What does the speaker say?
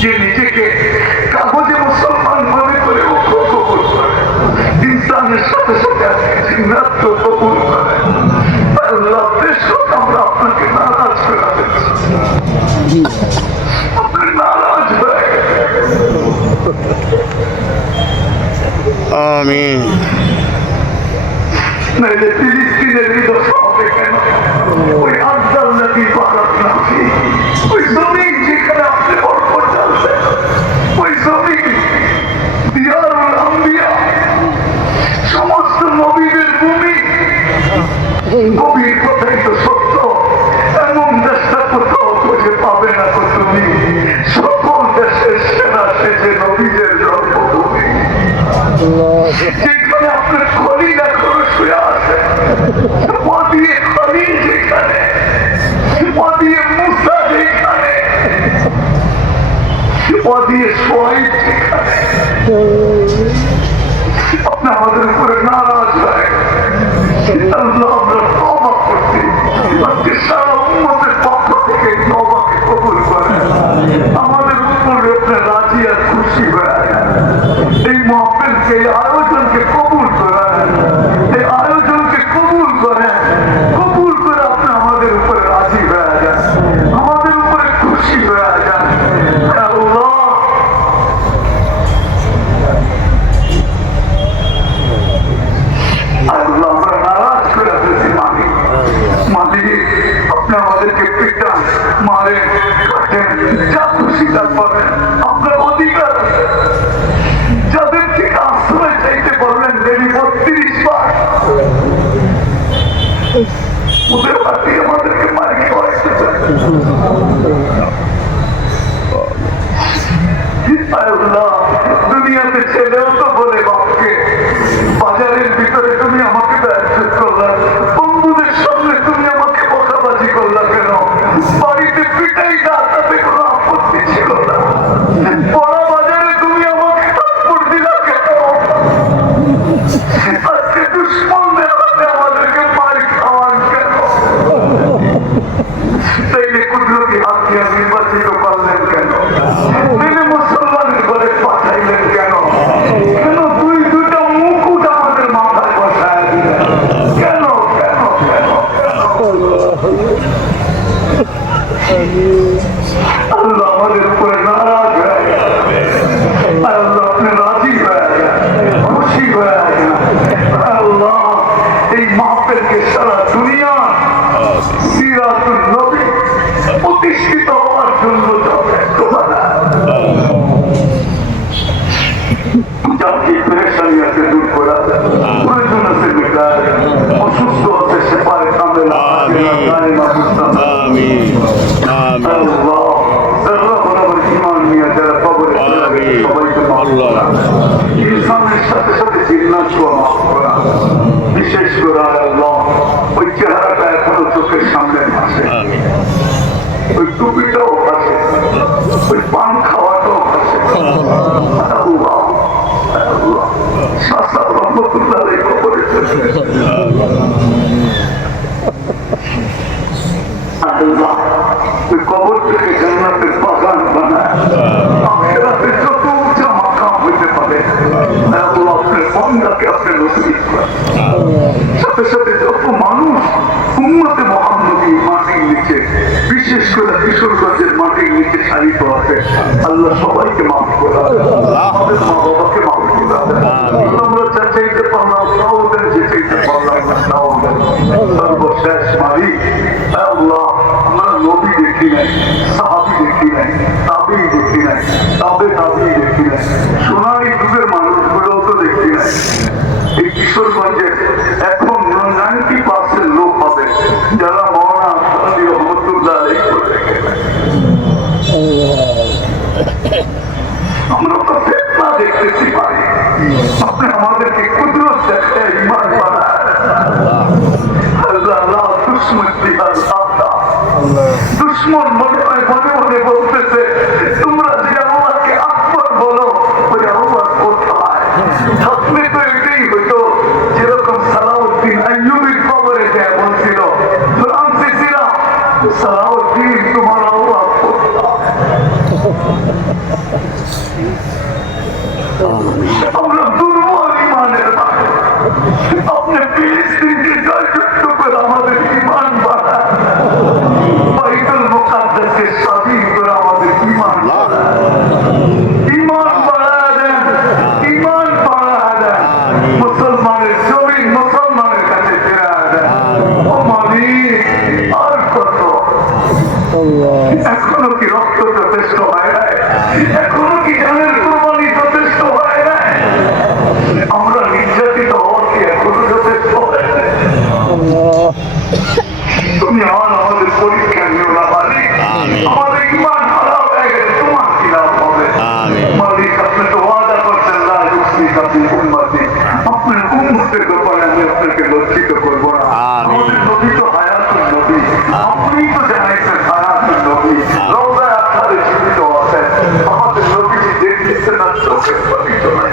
যে নিজেকে কাগজে মুসলমান মনে করে কবুল করে, ইনসানের সাথে সাথে জিন্নাত কবুল করে। আল্লাহ বেশক আমরা আপনাকে নারাজ করে দিচ্ছি, আপনি নারাজ হয়ে আমিন। নাইলে ফিলিস্তিনের হৃদয় হবে কেন? ওই আফজাল নবী বারাক নবী, ওই জমিন যেখানে আপনি বরকত ঢালছেন, ওই জমিন দিয়ারুল আম্বিয়া, সমস্ত নবীদের ভূমি। নবীর কথাই তো সত্য, এমন দেশটা কোথাও খুঁজে পাবে না তো তুমি। সকল দেশের সেরা শেষে নবীদের জন্মভূমি, যেখানে আপনার খলিল এখনো শুয়ে আছে, ওয়াদিয়ে খলিল যেখানে, ওয়াদিয়ে মুসা যেখানে, ওয়াদিয়ে সোয়াইব যেখানে। আপনি আমাদের উপরে নারাজ হয়। আল্লাহ আমরা তওবা করছি, আজকে সারা উম্মতের পক্ষ থেকে তওবাকে কবুল করেন। আমাদের উপরে আপনি রাজি আর খুশি হয়ে এই মাহফিলকে, এই আয়োজনকে কবুল করেন, এই আয়োজনকে কবুল করেন। কবুল করে আপনি আমাদের উপরে রাজি হয়ে যান, আমাদের উপরে খুশি হয়ে যান। আল্লাহ আল্লাহ আমরা নারাজ করে ফেলছি মালিক। মালিক আপনি আমাদেরকে পিটান, মারেন, কাটেন, যা খুশি তা করেন, আপনার অধিকার আছে। যাদের থেকে আশ্রয় চাইতে বললেন দেরি 32 বার, ওদের হাতে আমাদেরকে মারি খাওয়াইতে চায়। আল্লাহ দুনিয়াতে ছেলেও তো বলে বাপকে, বাজারের ভিতরে তুমি আমাকে ব্যর্থ করলা, বন্ধুদের সামনে তুমি আমাকে বকাবাজি করলা কেন? বাড়িতে পিটাই না, তাতে কোনো আপত্তি ছিল না। বড় বাজারে তুমি আমাকে থাপ্পড় দিলা কেন? আজকে দুশ্মনদের হাতে আমাদেরকে মার খাওয়ান কেন? তাইলে কুদরতি হাত দিয়ে নির্বাচিত করলেন কেন? মুসলমানের ঘরে পাঠাইলেন কেন? কেন দুইটা মুকুট আমাদের মাথায় বসায় দিলেন কেন? কেন কেন আল্লাহ আমাদের উপরে নারাজ হয়ে গেল। আল্লাহ আপনি রাজি হয়ে গেলেন, খুশি হয়ে গেলেন। আল্লাহ এই মাহফিলকে সারা দুনিয়া সিরাতুল নবী প্রতিষ্ঠিত হওয়ার জন্য যথেষ্ট বানায়। যাকে পেরেশানি আছে দূর করা, প্রয়োজন আছে মেটায়, অসুস্থ আছে সে পারে কামে ইনসানের সাথে সাথে জিন্নাত মাফ করা, বিশেষ করে আল্লাহ ওই চেহারাটা এখনো চোখের সামনে আসে, ওই টুপিটাও আছে, ওই পান খাওয়াটাও আছে। আল্লাহ আল্লাহ শাসা রহমতুল্লাহ কবরে আল্লাহ ওই কবর থেকে জান্নাতের বাগান বানায়, আখিরাতে যত উঁচা মাকাম হইতে পারে আল্লাহ আপনার বান্দাকে আপনি নসিব করেন। সাথে সাথে যত মানুষ উম্মতে মুহাম্মদী মাটির নিচে, বিশেষ করে কিশোরগঞ্জের মাটির নিচে শায়িত আছে, আল্লাহ সবাইকে মাফ করে, আমাদের মা বাবাকে মাফ করে। আমরা যা চাইতে পারলাম তাও দেন, যে চাইতে পারলাম না তাও দেন। সর্বশেষ মালিক আল্লাহ আমরা নবী দেখি নাই, সাহাবী দেখি নাই, তাবেঈ দেখি নাই, তাবেঈ দেখি নাই, সোনালী যুগের মানুষগুলোও তো দেখি নাই। এই কিশোরগঞ্জের এখন 90% লোক হবে যারা মওলানা আশরাফী রহমতুল্লাহ আলাইহি করে দেখে নাই। আমরা তো ফিতনা দেখতেছি ভাই, আপনি আমাদেরকে কুদরত দেখতে ঈমান বানায়। আল্লাহ দুশ্মন জিহাদ আল্লাহ, দুশ্মন মনে মনে বলতেছে তোমরা যে আল্লাহকে আকবর বলো, ওই আল্লাহ কোথায়? থাকলে তো এটাই হইতো, যেরকম সালাউদ্দিন আইয়ুবীর কবরে দেয়া বলছিল ফ্রান্সিসিরা এখনো কি রক্ত যথেষ্ট হয় নাই? এখনো কি জানের কোরবানি যথেষ্ট হয় নাই? আমরা নির্যাতিত হওয়ার কি এখনো যথেষ্ট হয় নাই? তুমি আর আমাদের পরীক্ষা নিও না মালিক। আমাদের ইমান হারা হয়ে গেলে তোমার কি লাভ হবে? মালিক আপনি তো ওয়াদা করছেন না আপনি উম্মতি, আপনার উম্মতের ব্যাপারে আমি আপনাকে লজ্জিত করবো না। আমাদের নবী তো হায়াতুন নবী, আপনি তো জানাইছেন হায়াতুন নবী, রওজায় আপনারে জীবিত আছেন। আমাদের নবীজি দেখতেছেন না, চোখের পানি চলে।